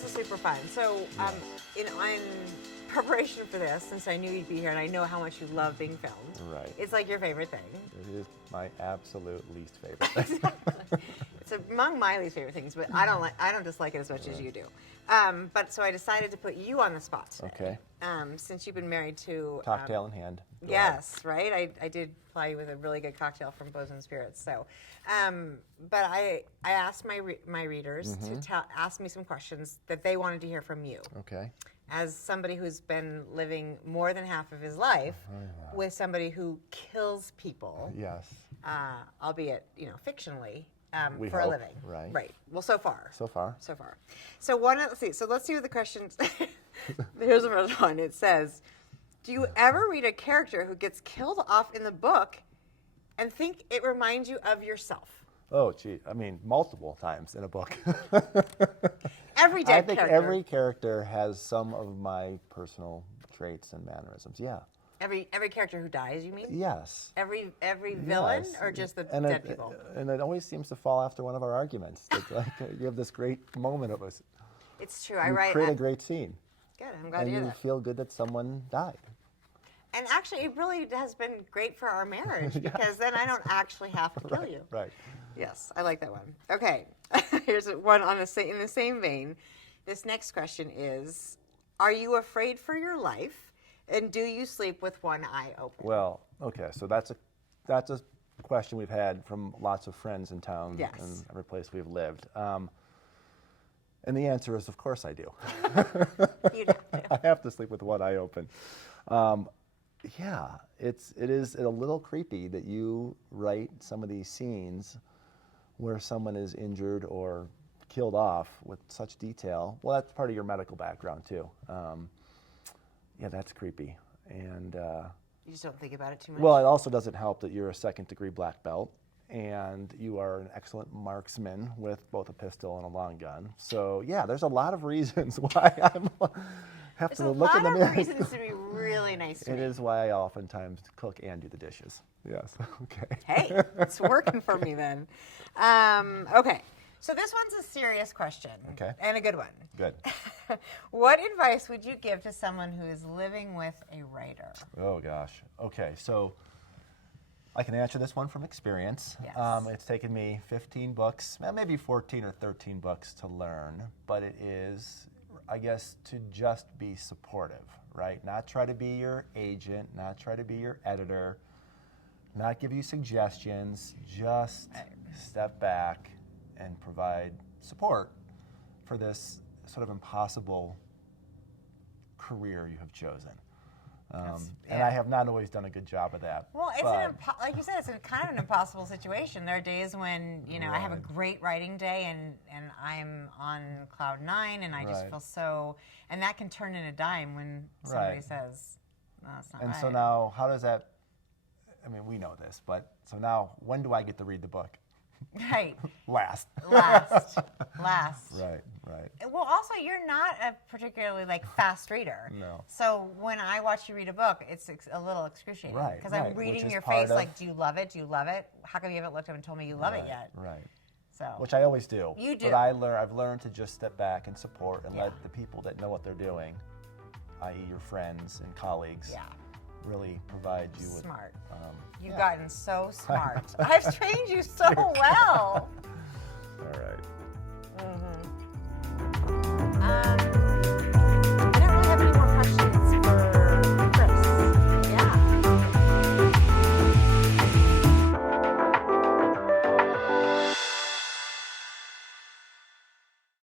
this is super fun. So, in preparation for this, since I knew you'd be here, and I know how much you love being filmed. Right. It's like your favorite thing. It is my absolute least favorite thing. Exactly. It's among my least favorite things, but I don't dislike it as much as you do. But so I decided to put you on the spot today. Okay. Since you've been married to Cocktail in hand. Go yes, right. I did ply you with a really good cocktail from Bosun Spirits. So, but I asked my readers to ask me some questions that they wanted to hear from you. Okay. As somebody who's been living more than half of his life with somebody who kills people. Yes. Albeit, fictionally. We for hope, a living. right. Right. Well, so far. So far. So far. So let's see. So let's see what the questions. Here's the first one. It says, do you ever read a character who gets killed off in the book and think it reminds you of yourself? Oh, gee. I mean, multiple times in a book. Every dead I think character. every character has some of my personal traits and mannerisms. Yeah. Every character who dies, you mean? Yes. Every villain, Yes. or just the And dead people? And it always seems to fall after one of our arguments. It's like you have this great moment of us. It's true. You create a great scene. Good. I'm glad And to hear you that. feel good that someone died. And actually, it really has been great for our marriage because then I don't actually have to kill you. Right. Yes, I like that one. Okay, here's one in the same vein. This next question is, are you afraid for your life, and do you sleep with one eye open? Well, okay, so that's a question we've had from lots of friends in town Yes. and every place we've lived. And the answer is, of course I do. You'd have to. I have to sleep with one eye open. Yeah, it is a little creepy that you write some of these scenes where someone is injured or killed off with such detail. Well, that's part of your medical background too. Yeah, that's creepy. And You just don't think about it too much? well, it also doesn't help that you're a second-degree black belt and you are an excellent marksman with both a pistol and a long gun. So yeah, there's a lot of reasons why have There's to a look in lot the of mirror. reasons to be really nice to It me. is why I oftentimes cook and do the dishes. Yes. Okay. Hey, it's working for me then. Okay, so this one's a serious question. Okay. And a good one. Good. What advice would you give to someone who is living with a writer? Oh gosh. Okay, so I can answer this one from experience. Yes. It's taken me 15 books, maybe 14 or 13 books to learn, but it is, I guess, to just be supportive, right? Not try to be your agent, not try to be your editor, not give you suggestions, just step back and provide support for this sort of impossible career you have chosen. And I have not always done a good job of that. Well, it's but- like you said, it's kind of an impossible situation. There are days when I have a great writing day and I'm on cloud 9 and I just Right. feel so, and that can turn in a dime when somebody Right. says, "No, it's not And right." so now, how does that? I mean, we know this, but so now, when do I get to read the book? Right, Last. last. Right. Right. Well, also, you're not a particularly fast reader. No. So when I watch you read a book, it's a little excruciating. Right, Because right, I'm which reading is your part face of- like, do you love it? Do you love it? How come you haven't looked up and told me you love it yet? Right. So. Which I always do. You do. But I've learned to just step back and support and let the people that know what they're doing, i.e. your friends and colleagues, really provide you with... Smart. You've yeah. gotten so smart. I've trained you so well. All right.